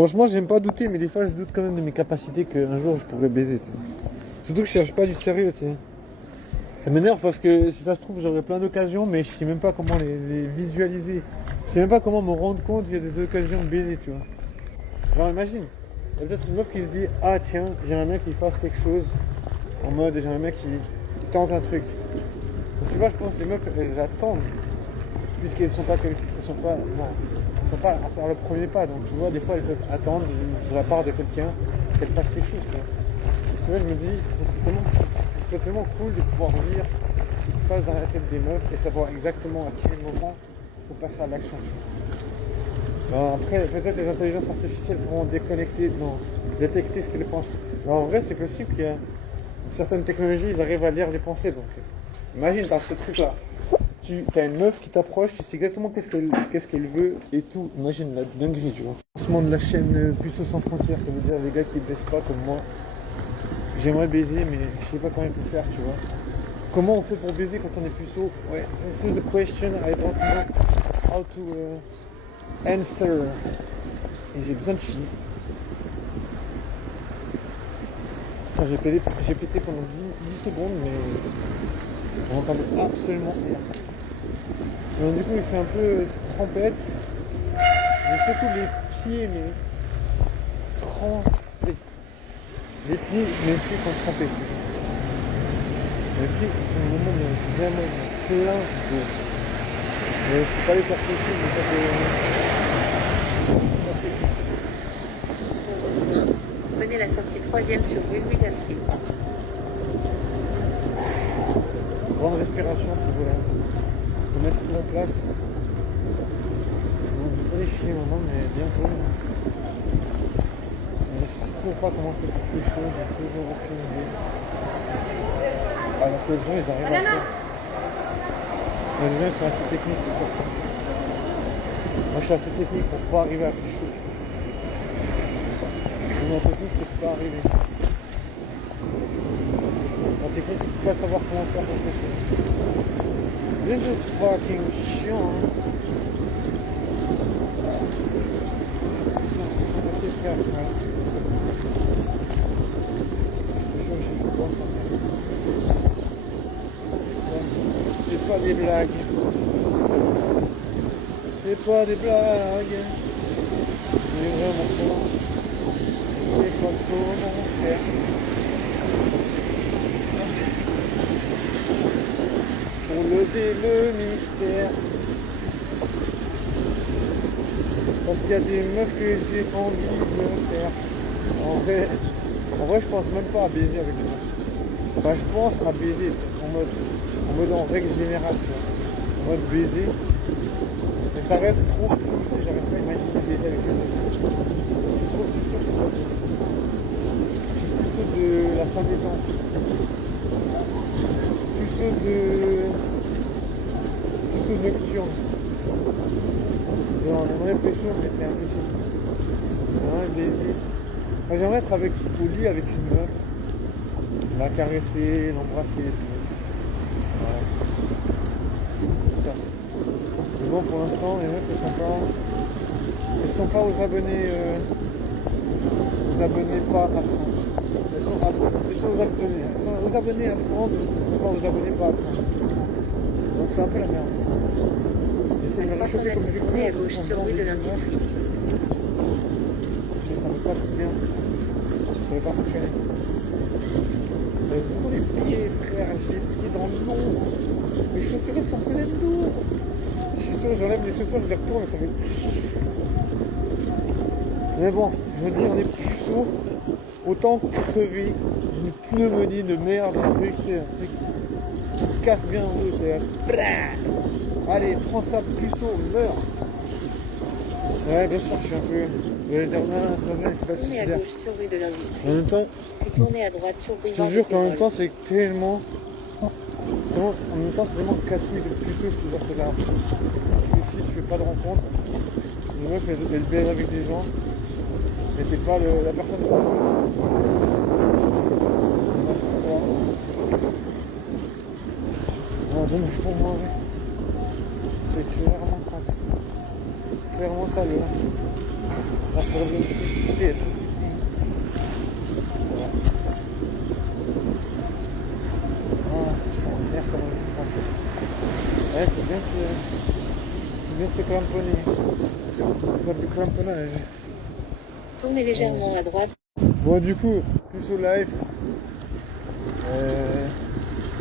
Franchement, j'aime pas douter, mais des fois, je doute quand même de mes capacités qu'un jour je pourrais baiser, tu sais. Surtout que je cherche pas du sérieux, tu sais. Ça m'énerve parce que si ça se trouve, j'aurai plein d'occasions, mais je sais même pas comment les visualiser. Je sais même pas comment me rendre compte qu'il y a des occasions de baiser, tu vois. Genre, imagine, il y a peut-être une meuf qui se dit, ah tiens, j'aimerais bien qu'il fasse quelque chose, en mode, j'aimerais bien qu'il tente un truc. Donc, tu vois, je pense que les meufs, elles attendent, puisqu'elles sont pas, elles sont pas à faire le premier pas. Donc, tu vois, des fois, elles peuvent attendre de la part de quelqu'un qu'elle fasse quelque chose, tu vois. Tu vois, je me dis, ça serait tellement cool de pouvoir lire ce qui se passe dans la tête des meufs et savoir exactement à quel moment il faut passer à l'action. Alors après, peut-être les intelligences artificielles pourront détecter ce qu'elles pensent. Alors en vrai, c'est possible qu'il y a certaines technologies, ils arrivent à lire les pensées. Donc, imagine, dans ce truc-là, tu as une meuf qui t'approche, tu sais exactement qu'est-ce qu'elle veut et tout. Imagine la dinguerie, tu vois. Lancement de la chaîne Puceau sans frontières, ça veut dire les gars qui baissent pas comme moi. J'aimerais baiser, mais je sais pas comment il faut faire, tu vois. Comment on fait pour baiser quand on est puceau? Ouais, this is the question I don't know how to answer. Et j'ai besoin de chier. Enfin, j'ai pété pendant 10 secondes, mais on n'entendait absolument rien. Donc du coup, il fait un peu trempette. J'ai surtout les pieds, mais trempés. Mes pieds sont trempés. Mes pieds sont vraiment vraiment pleins d'eau. Mais je peux pas les faire sécher, mais ça fait... Prenez la sortie 3e sur rue Louis d'Afrique. Grande respiration, faut mettre tout en place. Donc, je vais aller chier maintenant, mais bientôt. Mais je sais toujours pas comment faire quelque chose, j'ai toujours aucune idée. Alors que les gens, ils arrivent à faire. Mais les gens, ils sont assez techniques pour faire ça. Moi, je suis assez technique pour pas arriver à plus chaud. La technique, c'est de pas arriver. La technique, c'est de pas savoir comment faire quelque chose. This is fucking chiant. C'est pas des blagues. C'est pas des blagues. C'est vraiment pas. C'est pas comment faire. Pour lever le mystère. Parce qu'il y a des meufs que j'ai envie de faire. En vrai, je pense même pas à baiser avec les meufs. Enfin, je pense à baiser en mode en règle générale, tu vois. En mode baiser. Mais ça reste trop fou, tu sais, j'arrive pas à imaginer baiser avec les meufs. Plutôt de la fin des temps. Plutôt nocturne. Genre, j'aimerais pécho, mais c'est impossible. J'aimerais baiser. Enfin, j'aimerais être au lit avec une meuf, la caresser, l'embrasser. Voilà. Ça. Mais bon, pour l'instant, les meufs, elles sont pas aux abonnés pas à prendre. Elles sont aux abonnés. Elles sont aux abonnés à prendre, mais pas aux abonnés pas à prendre. Donc c'est un peu la merde. À 300 mètres, tournez à gauche sur rue de l'Industrie. Ça ne veut pas très bien. Ça ne veut pas fonctionner. Mais vous les pieds, frère, j'ai les pieds dans l'eau. Mes chaussettes sont pleines d'eau. Je suis sûr, j'enlève les chaussures, je les retourne et ça fait. Mais bon, je me dis, on est puceau. Autant crever d'une pneumonie de merde, un truc qui casse bien l'eau, c'est. Allez, prends ça, puceau, meurs. Ouais, bien sûr, je suis un peu. Je vais dire, non, c'est pas tournez à gauche sur rue de l'Industrie. En même temps, Puis tournez à droite sur je boulevard te de jure qu'en même Pérols. temps, c'est tellement. En même temps, c'est tellement casse-couille de puceau, je te jure que là. Ici, je fais pas de rencontre. Les meufs, elles baisent avec des gens. Mais c'est pas la personne. Non, dommage pour moi, ouais. C'est clairement ça. Clairement ça, le. La problématique. Ah, c'est merde comment je prends. Ouais, c'est bien de se cramponner. Faire du cramponnage. Tournez légèrement à droite. Bon, du coup, plus au live,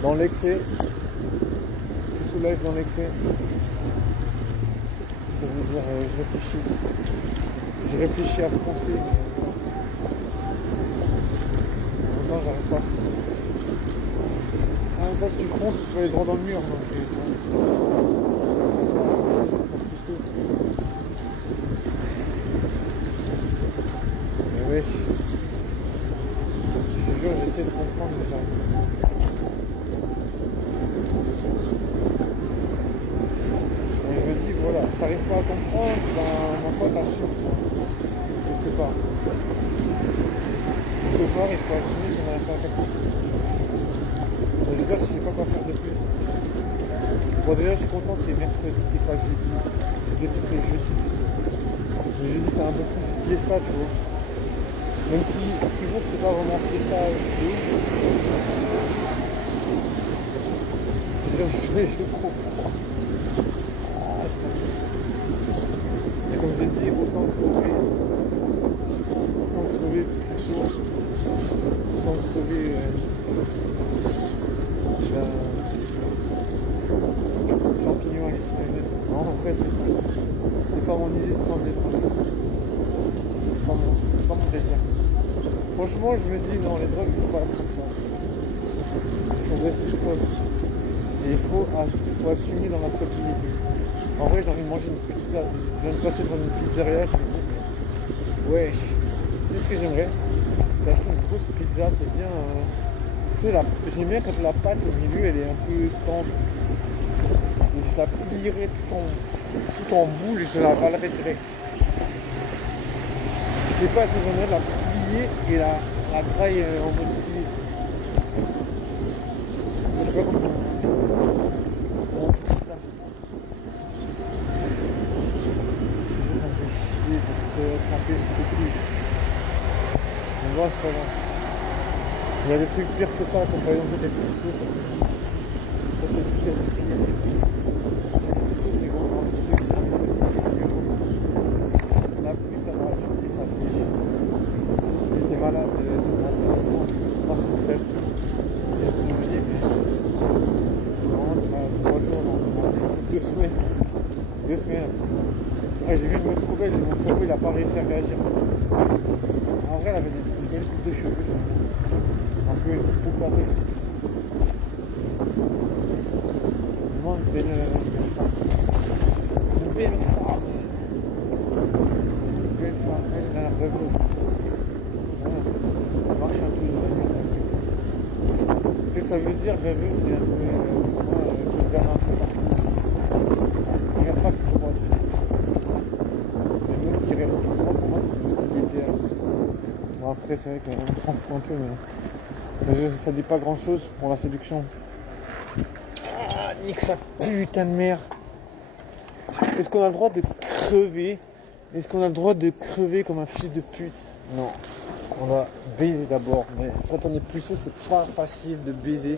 dans l'excès, plus au live dans l'excès, ça veut dire je réfléchis à penser, mais non, j'arrive pas. Ah, quand tu comptes, tu peux aller droit dans le mur, mais ouais, je te jure, j'essaie de comprendre déjà. Et je me dis, voilà, t'arrives pas à comprendre, ben, ma foi, t'assumes. Quelque part. Quelque part, il faut assumer qu'on n'arrive pas à quelque chose. Je veux dire, je sais pas quoi faire de plus. Bon, déjà, je suis content, c'est mercredi, c'est pas jeudi. Je déteste les jeudis. Le jeudi, c'est un peu plus fiesta, tu vois. Même si, toujours, c'est pas vraiment fiesta. C'est-à-dire, je fais les jeux pro. Et comme je dis, autant crever plus tôt, autant crever champignon à l'israélienne. Non, en fait, c'est pas mon idée de prendre des drogues. C'est pas mon délire. Franchement, je me dis, non, les drogues, il faut pas faire ça. Il faut rester sobre. Et il faut assumer dans la sobriété. En vrai, j'ai envie de manger une pizza. Je viens de passer devant une pizzeria, je me dis, mais ouais, c'est ce que j'aimerais. C'est acheter une grosse pizza, c'est bien. Tu sais, j'aime bien quand la pâte au milieu, elle est un peu tendre. Et je la plierai tout en boule et je la avalerai direct. Je sais pas si j'en ai la plier et la graille en mode plié. Je sais pas comment on fait ça. Ça me fait chier de tremper ce truc. On voit, c'est pas grave. Il y a des trucs pires que ça, comme par exemple des puceaux. Ça c'est du fait industriel. Les puceaux c'est gros, hein. La pluie ça m'a choqué, ça fait chier. J'étais malade, ça m'a fait pas peut-être. Et je me dis, mais vraiment, tu m'as 3 jours, non, 2 semaines. 2 semaines. Ouais, j'ai vu de me trouver, mon cerveau il a pas réussi à réagir. En vrai, elle avait des belles coupes de cheveux. Un peu carré. Vraiment une belle femme. Une belle femme. Une belle femme. Elle a l'air rêveuse. Voilà. Elle marche un peu de ce que ça veut dire rêveuse, c'est un peu. Je regarde un peu partout. Je regarde pas tout droit. Les meufs qui rêvent tout droit, pour moi, c'est l'idéal. Bon, après, c'est vrai qu'on s'en fout un peu, mais ça dit pas grand chose pour la séduction. Ah, nique sa putain de merde. Est-ce qu'on a le droit de crever? Est-ce qu'on a le droit de crever comme un fils de pute? Non. On va baiser d'abord. Mais quand on est puceau, c'est pas facile de baiser.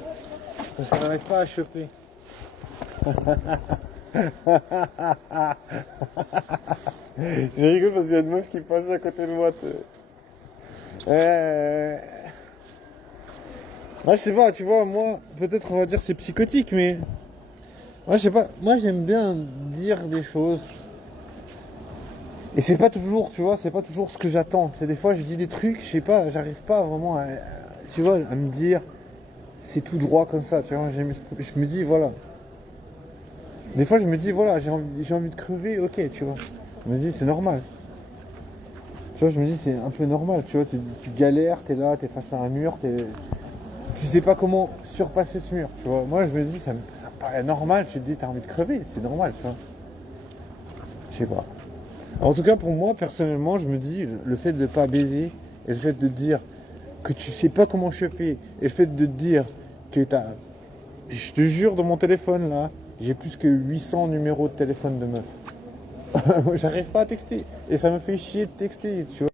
Parce qu'on n'arrive pas à choper. Je rigole parce qu'il y a une meuf qui passe à côté de moi. Moi, je sais pas, tu vois, moi, peut-être on va dire c'est psychotique, mais moi, je sais pas, moi j'aime bien dire des choses. Et c'est pas toujours, tu vois, c'est pas toujours ce que j'attends. C'est des fois, je dis des trucs, je sais pas, j'arrive pas vraiment à, tu vois, à me dire, c'est tout droit comme ça, tu vois. Je me dis, voilà. Des fois, je me dis, voilà, j'ai envie de crever, ok, tu vois. Je me dis, c'est normal. Tu vois, je me dis, c'est un peu normal, tu vois, tu galères, t'es là, t'es face à un mur, tu sais pas comment surpasser ce mur, tu vois. Moi, je me dis, ça paraît normal, tu te dis, t'as envie de crever, c'est normal, tu vois. Je sais pas. En tout cas, pour moi, personnellement, je me dis, le fait de ne pas baiser, et le fait de dire que tu sais pas comment choper, et le fait de te dire que t'as... Je te jure, dans mon téléphone, là, j'ai plus que 800 numéros de téléphone de meufs. J'arrive pas à texter. Et ça me fait chier de texter, tu vois.